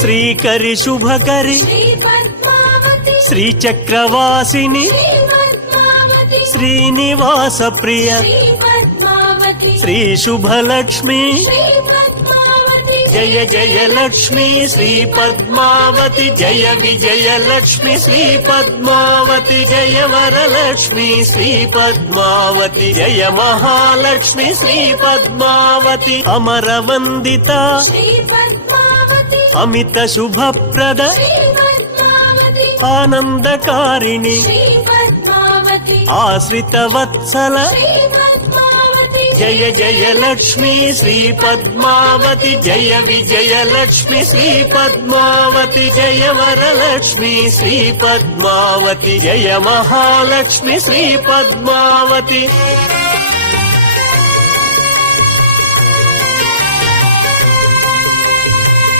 Srikari Shubhakari శ్రీచక్రవాసిని Srinivasa Priya Shri Subhalakshmi Jaya Jaya Lakshmi Shri Padmavati Jaya Vijaya Lakshmi Shri Padmavati Jaya Varalakshmi Shri Padmavati Jaya Mahalakshmi Shri Padmavati Amara వందిత Amit Subhaprada ఆనందకారిణి Ashrita Vatsala Jaya Jaya Lakshmi Shri Padmavati Jaya Vijaya Lakshmi Shri Padmavati Jaya Varalakshmi Shri Padmavati Jaya Mahalakshmi Shri Padmavati